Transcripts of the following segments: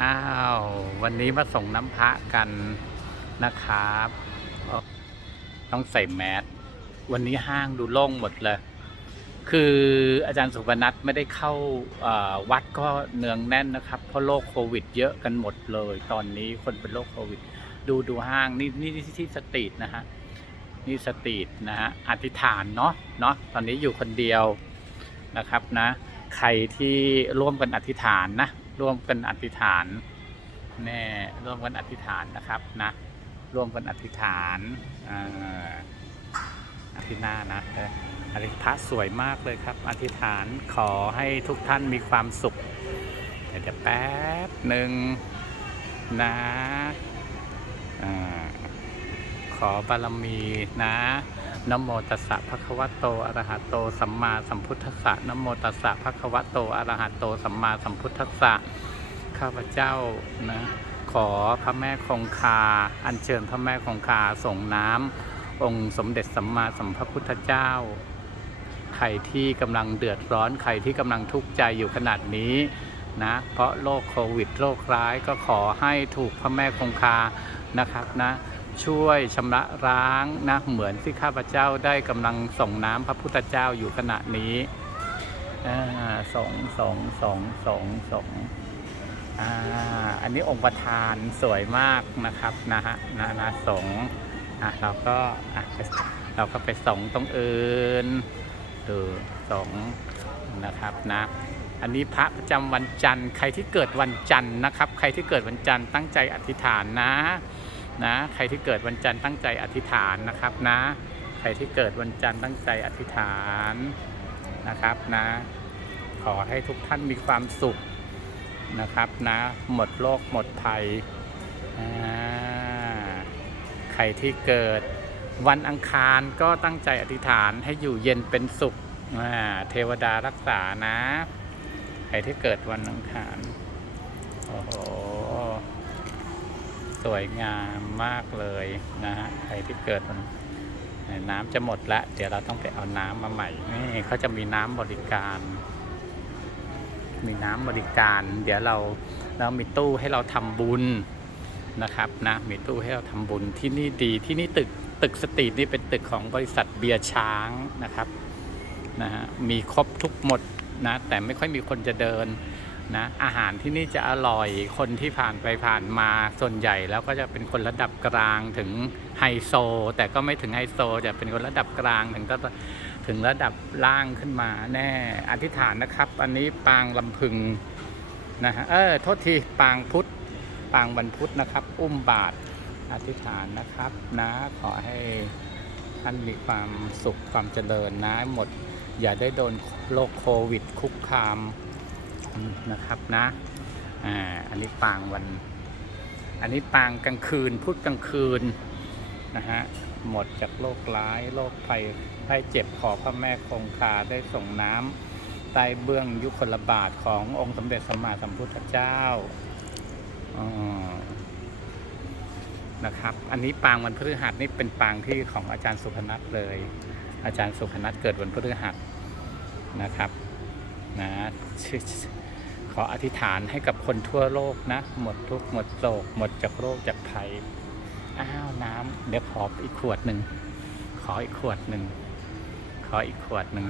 อ้าว วันนี้มาส่งน้ำพระกันนะครับ ต้องใส่แมสวันนี้ห้างดูโล่งหมดเลย คืออาจารย์สุพนัทไม่ได้เข้าวัดก็เนืองแน่นนะครับ เพราะโรคโควิด เยอะกันหมดเลย ตอนนี้คนเป็นโรคโควิด ดูดูห้างนี่นี่ที่สตรีทนะฮะนี่สตรีทนะฮะอธิษฐานเนาะเนาะตอนนี้อยู่คนเดียวนะครับนะ ใครที่ร่วมกันอธิษฐานนะ ร่วมกันอธิษฐานแน่ร่วมกันอธิษฐานนะครับนะร่วมกันอธิษฐานอธิหน้านะอออธิษฐานสวยมากเลยครับ อธิษฐานขอให้ทุกท่านมีความสุขเดี๋ยวแป๊บหนึ่งนะอขอบารมีนะ นโมตัสสะภะคะวะโตอะระหะโตสัมมาสัมพุทธัสสะนโมตัสสะภะคะวะโตอะระหะโตสัมมาสัมพุทธัสสะข้าพเจ้านะขอพระแม่คงคา อัญเชิญพระแม่คงคาส่งน้ำองค์สมเด็จสัมมาสัมพุทธเจ้าใครที่กำลังเดือดร้อนใครที่กำลังทุกข์ใจอยู่ขนาดนี้นะเพราะโรคโควิดโรคร้ายก็ขอให้ถูกพระแม่คงคานะครับนะ ช่วยชำระล้างนะเหมือนที่ข้าพเจ้าได้กำลังส่งน้ำพระพุทธเจ้าอยู่ขณะนี้สองสองสองสองสองอันนี้องค์ประธานสวยมากนะครับนะฮะนานาสงอะเราก็อะเราก็ไปส่งตรงอื่นดูสงนะครับนะอันนี้พระประจำวันจันทร์ใครที่เกิดวันจันทร์นะครับ ใครที่เกิดวันจันทร์ตั้งใจอธิษฐานนะ นะใครที่เกิดวันจันทร์ตั้งใจอธิษฐานนะครับนะ ใครที่เกิดวันจันทร์ตั้งใจอธิษฐานนะครับนะ ขอให้ทุกท่านมีความสุขนะครับนะหมดโรคหมดภัยใครที่เกิดวันอังคารก็ตั้งใจอธิษฐานให้อยู่เย็นเป็นสุขเทวดารักษานะ ใครที่เกิดวันอังคารโอ้โห สวยงามมากเลยนะฮะใครที่เกิดวันน้ำจะหมดละ เดี๋ยวเราต้องไปเอาน้ำมาใหม่ นี่เขาจะมีน้ำบริการ มีน้ำบริการ เดี๋ยวเราเรามีตู้ให้เราทำบุญนะครับนะมีตู้ให้เราทำบุญที่นี่ดีที่นี่ตึกตึกสตรีทนี่เป็นตึกของบริษัทเบียร์ช้างนะครับนะฮะมีครบทุกหมดนะแต่ไม่ค่อยมีคนจะเดิน นะอาหารที่นี่จะอร่อยคนที่ผ่านไปผ่านมาส่วนใหญ่แล้วก็จะเป็นคนระดับกลางถึงไฮโซ แต่ก็ไม่ถึงไฮโซจะเป็นคนระดับกลางถึงก็ถึงระดับล่างขึ้นมาแน่อธิษฐานนะครับ อันนี้ปางลำพึงนะฮะเออโทษทีปางพุทธปางบรรพุธนะครับ อุ้มบาทอธิษฐานนะครับนะขอให้ท่านมีความสุขความเจริญนะหมด อย่าได้โดนโรคโควิดคุกคาม นะครับนะอ่าอันนี้ปางวัน อันนี้ปางกลางคืนพุธกลางคืนนะฮะหมดจากโรคร้ายโรคภัยให้เจ็บขอพระแม่คงคาได้ส่งน้ำใต้เบื้องยุคลบาทขององค์สมเด็จสัมมาสัมพุทธเจ้านะครับ อันนี้ปางวันพฤหัสนี่เป็นปางที่ของอาจารย์สุพนัทเลย อาจารย์สุพนัทเกิดวันพฤหัสนะครับ นะขออธิษฐานให้กับคนทั่วโลกนะ หมดทุกข์หมดโศกหมดจากโรคจากภัย อ้าวน้ำเดี๋ยวขออีกขวดหนึ่ง ขออีกขวดหนึ่ง ขออีกขวดหนึ่ง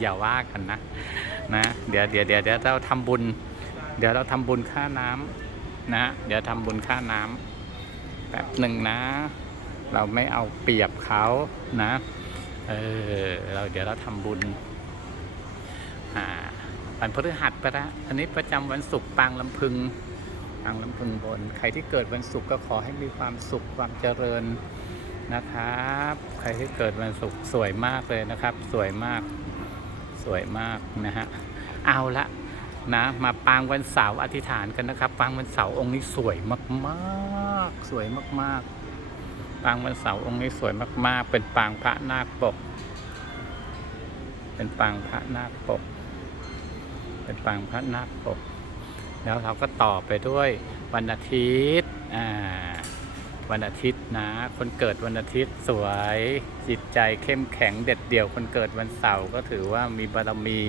อย่าว่ากันนะ นะ เดี๋ยวเดี๋ยวเดี๋ยวเดี๋ยวเราทำบุญ เดี๋ยวเราทำบุญค่าน้ำนะ เดี๋ยวทำบุญค่าน้ำแป๊บหนึ่งนะ เราไม่เอาเปรียบเขานะ เออ เราเดี๋ยวเราทำบุญ วันพฤหัสไปละอันนี้ประจำวันศุกร์ปางลำพึงปางลำพึงบน ใครที่เกิดวันศุกร์ก็ขอให้มีความสุขความเจริญนะครับ ใครที่เกิดวันศุกร์สวยมากเลยนะครับ สวยมาก สวยมากนะฮะ เอาละนะ มาปางวันเสาร์อธิษฐานกันนะครับ ปางวันเสาร์องค์นี้สวยมากๆ สวยมากๆ ปางวันเสาร์องค์นี้สวยมากๆ เป็นปางพระนาคปก เป็นปางพระนาคปก เป็นปางพระนาคปก แล้วเราก็ต่อไปด้วยวันอาทิตย์อ่าวันอาทิตย์นะ คนเกิดวันอาทิตย์สวยจิตใจเข้มแข็งเด็ดเดี่ยว คนเกิดวันเสาร์ก็ถือว่ามีบารมี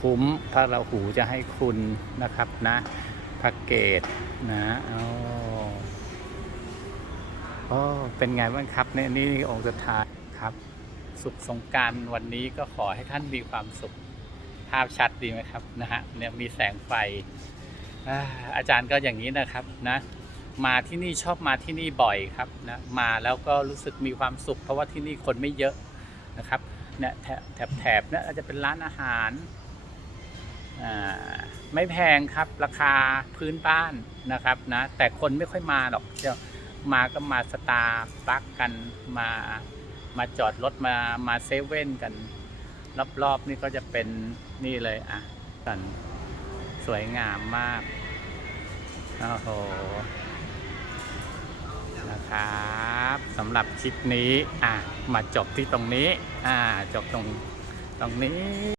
คุ้มพระราหูจะให้คุณนะครับนะพระเกตนะโอ้โอ้เป็นไงบ้างครับเนี่ยนี่องค์สุดท้ายครับ สุขสงการวันนี้ก็ขอให้ท่านมีความสุข ภาพชัดดีไหมครับนะฮะเนี่ยมีแสงไฟอาจารย์ก็อย่างนี้นะครับนะมาที่นี่ชอบมาที่นี่บ่อยครับนะมาแล้วก็รู้สึกมีความสุข เพราะว่าที่นี่คนไม่เยอะนะครับเนี่ยแถบแถบเนี่ยอาจจะเป็นร้านอาหารไม่แพงครับราคาพื้นบ้านนะครับนะแต่คนไม่ค่อยมาหรอกจะมาก็มาสตาร์บัคกันมามาจอดรถมามาเซเว่นกัน รอบๆนี่ก็จะเป็น นี่เลยอะสันสวยงามมากโอ้โหนะครับสำหรับคลิปนี้อะมาจบที่ตรงนี้อ่าจบตรงตรงนี้